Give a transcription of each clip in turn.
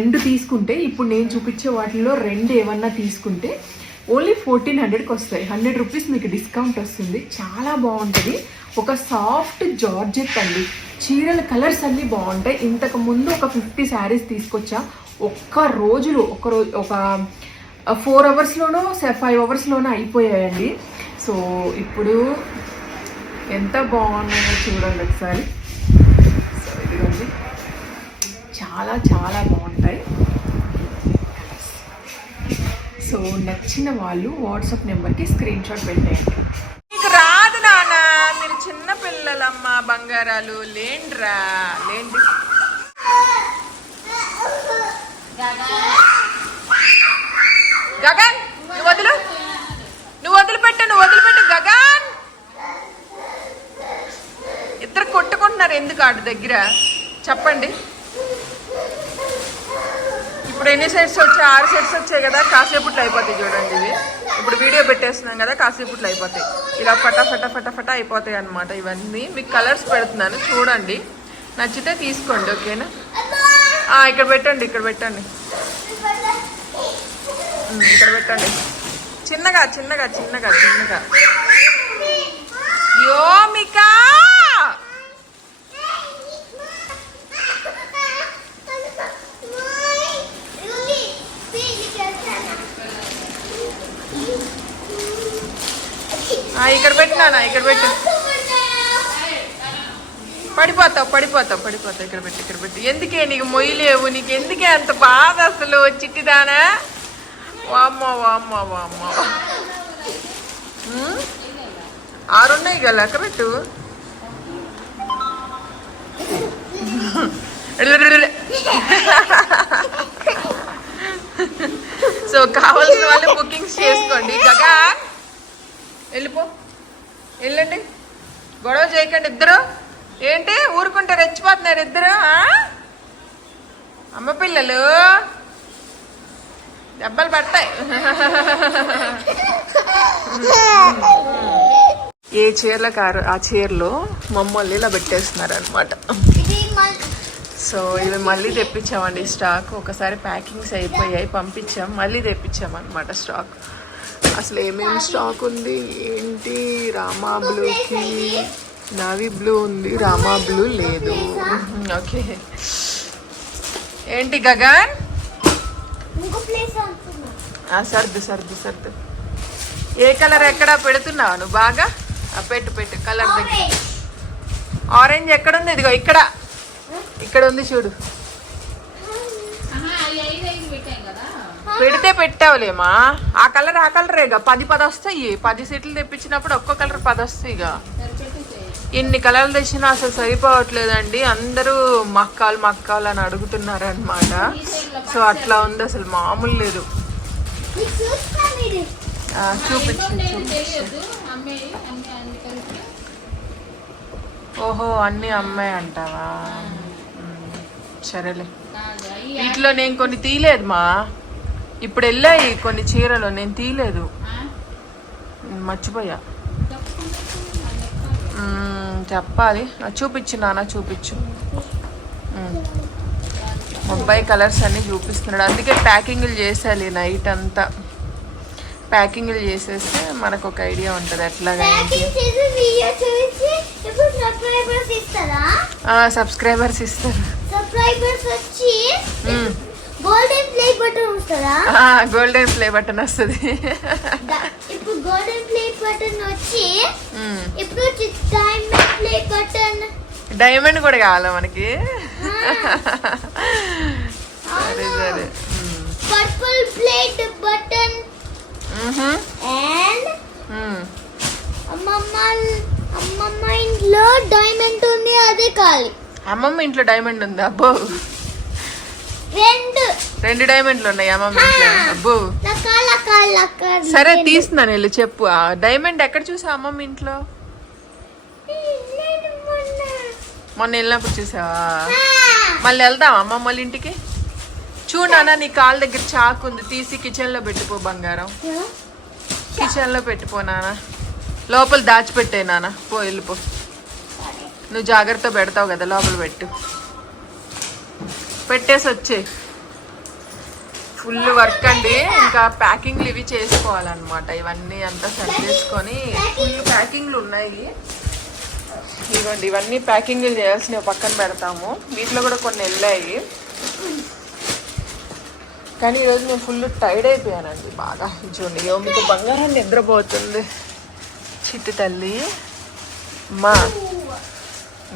రెండు తీసుకుంటే ఇప్పుడు నేను చూపించే వాటిలో రెండు ఏమన్నా తీసుకుంటే ఓన్లీ ఫోర్టీన్ హండ్రెడ్కి వస్తాయి. హండ్రెడ్ రూపీస్ మీకు డిస్కౌంట్ వస్తుంది. చాలా బాగుంటుంది. ఒక సాఫ్ట్ జార్జెట్ అండి. చీరల కలర్స్ అన్నీ బాగుంటాయి. ఇంతకు ముందు ఒక ఫిఫ్టీ శారీస్ తీసుకొచ్చా. ఒక్క రోజులో ఒక రోజు ఒక ఫోర్ అవర్స్లోనో ఫైవ్ అవర్స్లోనో అయిపోయాయండి. సో ఇప్పుడు ఎంత బాగున్నాయో చూడండి ఒకసారి. సో ఇదిగోండి. చాలా చాలా బాగుంటాయి. సో నచ్చిన వాళ్ళు వాట్సాప్ నెంబర్కి స్క్రీన్ షాట్ పెట్టేయండి. మీకు రాదు నాన్న మీరు చిన్న పిల్లలమ్మ బంగారాలు లేండ్రా లేండి. గగన్ నువ్వు వదులు. నువ్వు వదిలిపెట్టు నువ్వు వదిలిపెట్టు గగన్. ఇద్దరు కొట్టుకుంటున్నారు ఎందుకు ఆడ దగ్గర? చెప్పండి. ఇప్పుడు ఎన్ని సెట్స్ వచ్చాయి? ఆరు సెట్స్ వచ్చాయి కదా. కాసేపుట్లు అయిపోతాయి చూడండి ఇవి. ఇప్పుడు వీడియో పెట్టేస్తున్నాం కదా కాసేపుట్లు అయిపోతాయి. ఇలా ఫటా ఫటా ఫటా ఫటా అయిపోతాయి అనమాట ఇవన్నీ. మీకు కలర్స్ పెడుతున్నాను చూడండి. నచ్చితే తీసుకోండి ఓకేనా? ఇక్కడ పెట్టండి ఇక్కడ పెట్టండి. ఇక్కడ పెట్టండి. చిన్నగా చిన్నగా చిన్నగా చిన్నగా. యోమికా ఆ, ఇక్కడ పెట్టినానా ఇక్కడ పెట్టు. పడిపోతావు పడిపోతావు పడిపోతావు. ఇక్కడ పెట్టి ఇక్కడ పెట్టి. ఎందుకే నీకు మొయ్యలేవు నీకు ఎందుకే అంత బాధ అసలు చిట్టిదానా వామ్మ వామ్మ వామ్మ. ఆరు ఆరున్నాయి కదా లెక్క పెట్టు. సో కావాల్సిన వాళ్ళు బుక్ చేసుకోండి. గగా. వెళ్ళిపో. వెళ్ళండి. గొడవ చేయకండి ఇద్దరు. ఏంటి? ఊరుకుంటే రెచ్చిపోతున్నారు ఇద్దరు ఆ? అమ్మ పిల్లలు. దెబ్బలు పడతాయి. ఏ చీరల కారు ఆ చీరలో మమ్మల్ని ఇలా పెట్టేస్తున్నారు అనమాట సో ఇవి మళ్ళీ తెప్పించామండి స్టాక్. ఒకసారి ప్యాకింగ్స్ అయిపోయాయి పంపించాం మళ్ళీ తెప్పించాం అనమాట స్టాక్. అసలు ఏమేమి స్టాక్ ఉంది? ఏంటి? రామా బ్లూకి నావీ బ్లూ ఉంది రామా బ్లూ లేదు. ఓకే. ఏంటి గగన్? సర్దు సర్దు సర్దు. ఏ కలర్ ఎక్కడ పెడుతున్నావు నువ్వు బాగా? ఆ, పెట్టు పెట్టు కలర్ దగ్గర. ఆరెంజ్ ఎక్కడ ఉంది ఇదిగో ఇక్కడ. ఇక్కడ ఉంది చూడు. పెడితే పెట్టావులేమా? ఆ కలర్ ఆ కలరేగా? పది పది వస్తాయి. పది సీట్లు తెప్పించినప్పుడు ఒక్కో కలర్ పది వస్తాయి ఇక ఇన్ని కలర్లు తెచ్చినా అసలు సరిపోవట్లేదండి. అందరూ మక్కాలు మక్కాలు అని అడుగుతున్నారు అనమాట సో అట్లా ఉంది అసలు మామూలు లేదు. ఆ, చూపించు చూపించు. ఓహో అన్ని అమ్మాయి అంటావా. సరేలే. వీటిలో నేను కొన్ని తీయలేదు మా. ఇప్పుడు వెళ్ళాయి కొన్ని చీరలు నేను తీయలేదు. మర్చిపోయా. చెప్పాలి. చూపించు నాన్న చూపించు. అబ్బాయి కలర్స్ అన్నీ చూపిస్తున్నాడు. అందుకే ప్యాకింగ్లు చేసేయాలి నైట్ అంతా. ప్యాకింగ్లు చేసేస్తే మనకు ఒక ఐడియా ఉంటుంది ఎట్లాగా సబ్స్క్రైబర్స్ ఇస్తారా. వచ్చి గోల్డెన్ ప్లే బటన్ వస్తుందా? గోల్డెన్ ప్లే బటన్ వస్తుంది. ఇప్పుడు గోల్డెన్ ప్లే బటన్ వచ్చి ఇప్పుడు డైమండ్ ప్లే బటన్ డైమండ్ కూడా కావాలా మనకి? సరే సరే. Purple plate button. And hmm. అమ్మమ్మ అమ్మమ్మ ఇంట్లో డైమండ్ ఉంది అదే కాలి అమ్మమ్మ ఇంట్లో డైమండ్ ఉంది? అబ్బో. రెండు. రెండు డైమండ్లు ఉన్నాయి అమ్మమ్మ ఇంట్లో. అబ్బో. సరే తీస్తున్నాను వెళ్ళి చెప్పు. ఆ డైమండ్ ఎక్కడ చూసా అమ్మమ్మ ఇంట్లో? మొన్న. వెళ్ళినప్పుడు చూసావా? మళ్ళీ వెళ్దాం అమ్మమ్మ వాళ్ళ ఇంటికి? చూడు నాన్న నీ కాళ్ళ దగ్గర చాకు ఉంది. తీసి కిచెన్లో పెట్టుకో బంగారం. కిచెన్లో పెట్టుకో నాన్న. లోపల దాచిపెట్టే నాన్న. పో వెళ్ళిపో. నువ్వు జాగ్రత్త పెడతావు కదా లోపల పెట్టు. పెట్టేసి వచ్చే. ఫుల్ వర్క్ అండి. ఇంకా ప్యాకింగ్లు ఇవి చేసుకోవాలన్నమాట. ఇవన్నీ అంతా సెట్ చేసుకొని ఫుల్ ప్యాకింగ్లు ఉన్నాయి. ఇదిగోండి ఇవన్నీ ప్యాకింగ్లు చేయాల్సినవి పక్కన పెడతాము. వీటిలో కూడా కొన్ని వెళ్ళాయి. కానీ ఈరోజు నేను ఫుల్ టైర్డ్ అయిపోయానండి బాగా. చూడండి ఇగో మీకు బంగారం నిద్రపోతుంది. చిట్టి తల్లి మా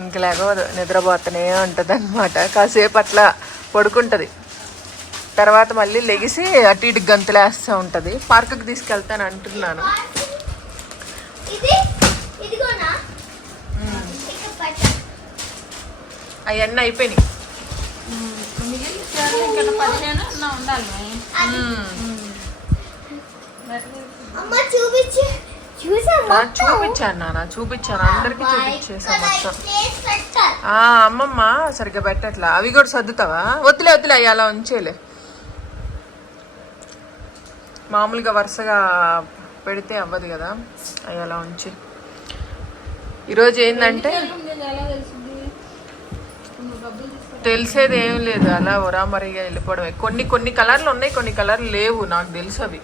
ఇంక లేకపోతే నిద్రపోతూనే ఉంటుంది అనమాట కాసేపు అట్లా పడుకుంటుంది. తర్వాత మళ్ళీ లెగిసి అటు ఇటు గంతులేస్తూ ఉంటుంది. పార్కుకి తీసుకెళ్తాను అంటున్నాను. అవన్నీ అయిపోయినాయి. చూపించాను నాన్న చూపించాను. అందరికి చూపించేసాను మొత్తం. అమ్మమ్మ సరిగ్గా పెట్టట్లా. అవి కూడా సర్దుతావా? వద్దులే వద్దులే అవి అలా ఉంచేలే మామూలుగా వరుసగా పెడితే అవ్వదు కదా. అవి అలా ఉంచి. ఈరోజు ఏంటంటే తెలిసేది ఏం లేదు. అలా ఒరామరిగా వెళ్ళిపోవడమే. కొన్ని కొన్ని కలర్లు ఉన్నాయి కొన్ని కలర్లు లేవు. నాకు తెలుసు అవి.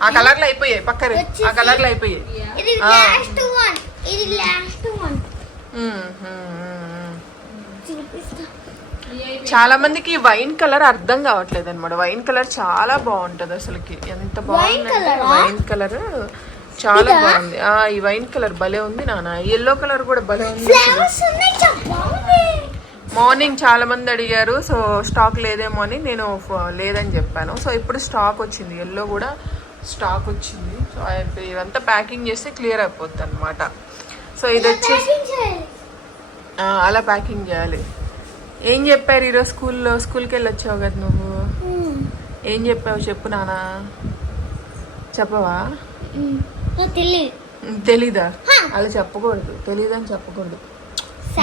ఆ కలర్లు అయిపోయాయి పక్కన ఆ కలర్లు అయిపోయాయి. ఇది లాస్ట్ వన్ లాస్ట్ వన్ చాలా మందికి వైన్ కలర్ అర్థం కావట్లేదు అనమాట వైన్ కలర్ చాలా బాగుంటది అసలుకి. ఎంత బాగుంది ఆ? వైన్ కలర్ చాలా బాగుంది. ఆ ఈ వైన్ కలర్ భలే ఉంది నాన్న. ఎల్లో కలర్ కూడా భలే ఉంది. మార్నింగ్ చాలా మంది అడిగారు సో స్టాక్ లేదేమో అని నేను లేదని చెప్పాను. సో ఇప్పుడు స్టాక్ వచ్చింది. ఎల్లో కూడా స్టాక్ వచ్చింది. సో ఇవంతా ప్యాకింగ్ చేస్తే క్లియర్ అయిపోద్ది అనమాట సో ఇది వచ్చేసి అలా ప్యాకింగ్ చేయాలి. ఏం చెప్పారు ఈరోజు స్కూల్లో? స్కూల్కి వెళ్ళి వచ్చావు కదా నువ్వు? ఏం చెప్పావు చెప్పు నానా? చెప్పవా? తెలీదా. అలా చెప్పకూడదు. తెలీదని చెప్పకూడదు.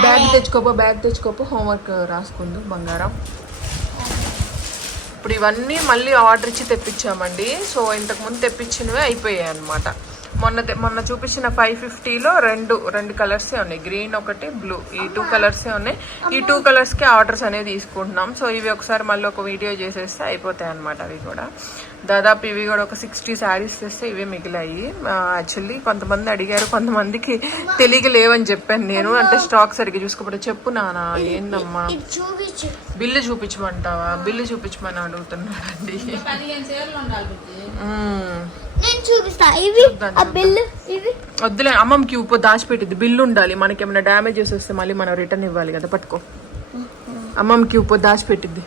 బ్యాగ్ తెచ్చుకోపో బ్యాగ్ తెచ్చుకోపో హోంవర్క్ రాసుకుందు బంగారం. ఇప్పుడు ఇవన్నీ మళ్ళీ ఆర్డర్ ఇచ్చి తెప్పించామండి. సో ఇంతకు ముందు తెప్పించినవే అయిపోయాయి అనమాట మొన్న మొన్న చూపించిన ఫైవ్ ఫిఫ్టీలో రెండు రెండు కలర్సే ఉన్నాయి. గ్రీన్ ఒకటి బ్లూ ఈ టూ కలర్సే ఉన్నాయి. ఈ టూ కలర్స్కి ఆర్డర్స్ అనేవి తీసుకుంటున్నాం. సో ఇవి ఒకసారి మళ్ళీ ఒక వీడియో చేసేస్తే అయిపోతాయి అనమాట అవి కూడా. దాదాపు ఇవి కూడా ఒక సిక్స్టీ శారీస్ తెస్తే ఇవే మిగిలాయి. యాక్చువల్లీ కొంతమంది అడిగారు కొంతమందికి తెలియక లేవని చెప్పాను నేను. అంటే స్టాక్ సరిగ్గా చూసుకోకపోతే చెప్పు నానా ఏందమ్మా? బిల్లు చూపించమంటావా? బిల్లు చూపించమని అడుగుతున్నాడండి పదిహేను నేను చూపిస్తా. ఇవి? ఆ బిల్లు ఇవి? వద్దులే అమ్మమ్మకి ఇప్పుడు దాచిపెట్టింది బిల్లు ఉండాలి. మనకి ఏమైనా డ్యామేజెస్ వస్తే మళ్ళీ మనం రిటర్న్ ఇవ్వాలి కదా పట్టుకో. అమ్మమ్మకి ఇప్పుడు దాచిపెట్టింది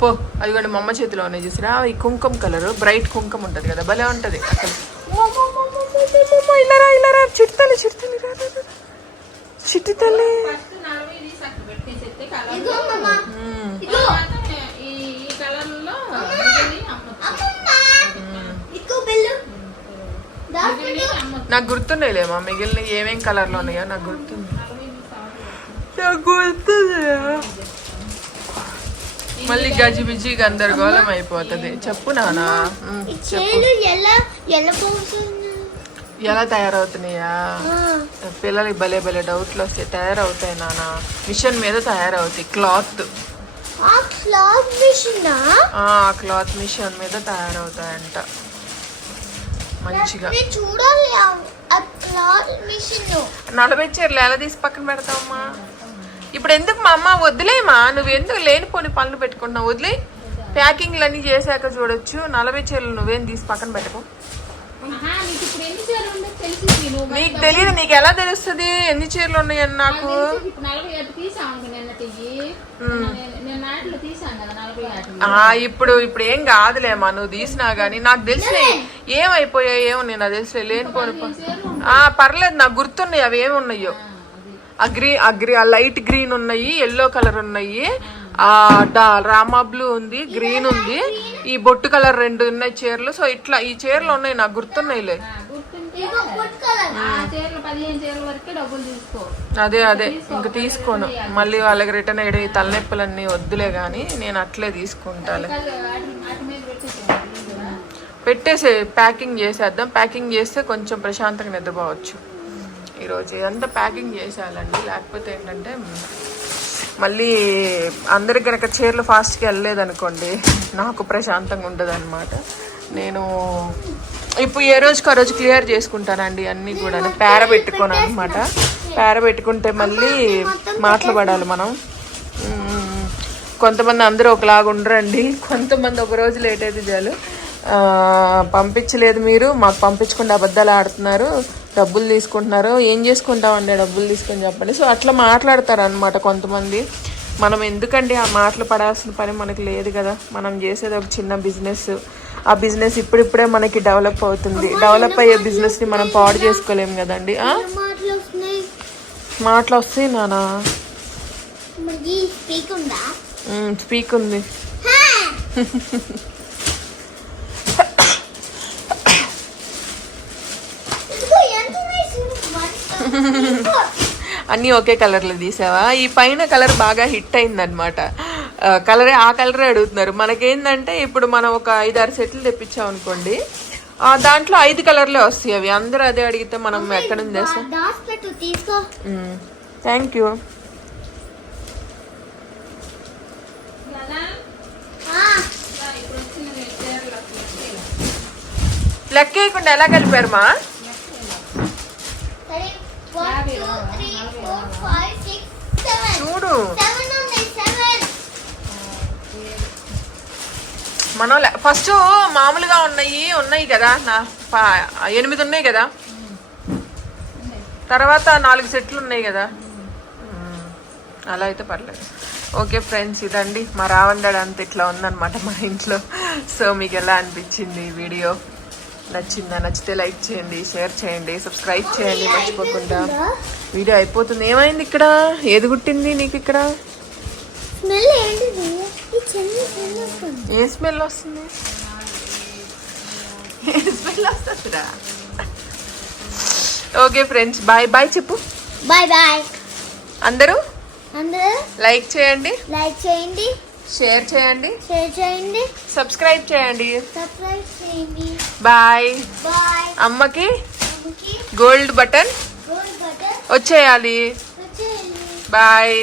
పో అది కూడా మా అమ్మ చేతిలో ఉన్నాయి చూసిరా? ఈ కుంకుమ కలర్ బ్రైట్ కుంకుమ ఉంటది కదా భలే ఉంటది. ఇలారా చిట్టుతల్లి చిట్టుతల్లి రా, రా, రా. చిట్టి తల్లి ఫస్ట్ నలభై తీసి అక్కడ పెట్టేసేస్తే కలర్ ఇదిగో అమ్మమ్మ మ్మ్. ఇదిగో ఈ ఈ కలర్లో మిగిలి అమ్మచ్చు అమ్మమ్మ ఇదిగో బిల్లు దాని మిగిలి అమ్మచ్చు నాకు గుర్తుండేలేమా మిగిలిన ఏమేం కలర్లో ఉన్నాయో నాకు గుర్తుంది. నాకు గుర్తుంది. మళ్ళీ గజిబిజి గందరగోళం అయిపోతుంది. చెప్పు నానా. ఎలా తయారవుతున్నాయా? పిల్లలకి భలే భలే డౌట్లు వస్తాయి. తయారవుతాయి నాన్న మిషన్ మీద తయారవుతాయి. క్లాత్. ఆ క్లాత్ మిషన్? ఆ క్లాత్ మిషన్ మీద తయారవుతాయంట. మంచిగా. చూడాలి నలభై చీరలు ఎలా తీసి పక్కన పెడతావమ్మా? ఇప్పుడు ఎందుకు మా అమ్మ వదిలేమా నువ్వు ఎందుకు లేనిపోని పనులు పెట్టుకుంటున్నావు? వదిలే. ప్యాకింగ్లు అన్నీ చేశాక చూడొచ్చు. నలభై చీరలు నువ్వేం తీసి పక్కన పెట్టకు. నీకు తెలియదు నీకు ఎలా తెలుస్తుంది? ఎన్ని చీరలు ఉన్నాయని నాకు? ఇప్పుడు ఇప్పుడు ఇప్పుడు ఏం కాదులేమ్మా నువ్వు తీసినా గానీ. నాకు తెలిసి ఏమైపోయాయి ఏమో నేను అది తెలిసి లేనిపోని పర్లేదు నాకు గుర్తున్నాయి అవి ఏమి ఉన్నాయో ఆ గ్రీన్ ఆ గ్రీ ఆ లైట్ గ్రీన్ ఉన్నాయి ఎల్లో కలర్ ఉన్నాయి. ఆ. రామా బ్లూ ఉంది గ్రీన్ ఉంది. ఈ బొట్టు కలర్ రెండు ఉన్నాయి చీరలు. సో ఇట్లా ఈ చీరలు ఉన్నాయి నాకు గుర్తున్నాయిలే. అదే అదే. ఇంక తీసుకోను. మళ్ళీ వాళ్ళకి రిటర్న్ అయ్యే తలనొప్పులన్నీ వద్దులే కానీ నేను అట్లే పెట్టేసాను పెట్టేసి ప్యాకింగ్ చేసేద్దాం. ప్యాకింగ్ చేస్తే కొంచెం ప్రశాంతంగా నిద్రపోవచ్చు. ఈరోజు ఇదంతా ప్యాకింగ్ చేసేయాలండి లేకపోతే ఏంటంటే మళ్ళీ అందరికి కనుక చీరలు ఫాస్ట్గా వెళ్ళలేదు అనుకోండి నాకు ప్రశాంతంగా ఉండదు అనమాట నేను ఇప్పుడు ఏ రోజుకి ఆ రోజు క్లియర్ చేసుకుంటానండి అన్నీ కూడా పేర పెట్టుకోను అనమాట పేర పెట్టుకుంటే మళ్ళీ మాటలు పడాలి మనం కొంతమంది అందరూ ఒకలాగా ఉండరండి. కొంతమంది ఒక రోజు లేట్ అయితే చాలు. పంపించలేదు మీరు. మాకు పంపించకుండా అబద్ధాలు ఆడుతున్నారు. డబ్బులు తీసుకుంటున్నారు. ఏం చేసుకుంటామండి డబ్బులు తీసుకొని చెప్పండి. సో అట్లా మాట్లాడతారు అనమాట కొంతమంది. మనం ఎందుకండి ఆ మాటలు పడాల్సిన పని మనకి లేదు కదా? మనం చేసేది ఒక చిన్న బిజినెస్ ఆ బిజినెస్ ఇప్పుడిప్పుడే మనకి డెవలప్ అవుతుంది. డెవలప్ అయ్యే బిజినెస్ని మనం పాడు చేసుకోలేము కదండి మాటలు వస్తాయి నానా. స్పీక్ ఉందా? ఎంత అన్నీ ఒకే కలర్లో తీసావా? ఈ పైన కలర్ బాగా హిట్ అయిందనమాట కలరే ఆ కలరే అడుగుతున్నారు. మనకేందంటే ఇప్పుడు మనం ఒక ఐదు ఆరు సెట్లు తెప్పించాం అనుకోండి. ఆ, దాంట్లో ఐదు కలర్లే వస్తాయి అవి. అందరూ అదే అడిగితే మనం ఎక్కడ నుంచి చేస్తాం దా- దాచిపెట్టు తీసుకో. Thank you. కదా ఆ, ఇలా ఇప్పుడు వచ్చిన మీ చీరలు లెక్క వేయకుండా ఎలా కలిపారు మా? చూడు సెవెన్ ఉన్నాయి సెవెన్ మనం ఫస్ట్ మామూలుగా ఉన్నాయి ఉన్నాయి కదా. నా పా- ఎనిమిది ఉన్నాయి కదా. తర్వాత నాలుగు సెట్లు ఉన్నాయి కదా. అలా అయితే పర్లేదు. ఓకే ఫ్రెండ్స్ ఇదండి. మా రావండాడు అంత ఇట్లా ఉందన్నమాట మా ఇంట్లో. సో మీకు ఎలా అనిపించింది ఈ వీడియో? నచ్చిందా? నచ్చితే లైక్ చేయండి షేర్ చేయండి సబ్స్క్రైబ్ చేయండి మర్చిపోకుండా. వీడియో అయిపోతుంది. ఏమైంది ఇక్కడ? ఏది గుట్టింది నీకు ఇక్కడ? ఏ స్మెల్ వస్తుంది? ఏ స్మెల్ వస్తుందిరా? ఓకే ఫ్రెండ్స్ బాయ్ బాయ్ చెప్పు. Bye bye. అందరూ అందరూ లైక్ చేయండి. లైక్ చేయండి. షేర్ చేయండి. షేర్ చేయండి. సబ్స్క్రైబ్ చేయండి. సబ్స్క్రైబ్ చేయండి. బాయ్ బాయ్ అమ్మకి గోల్డ్ బటన్ గోల్డ్ బటర్ వచ్చేయాలి. వచ్చేయండి బాయ్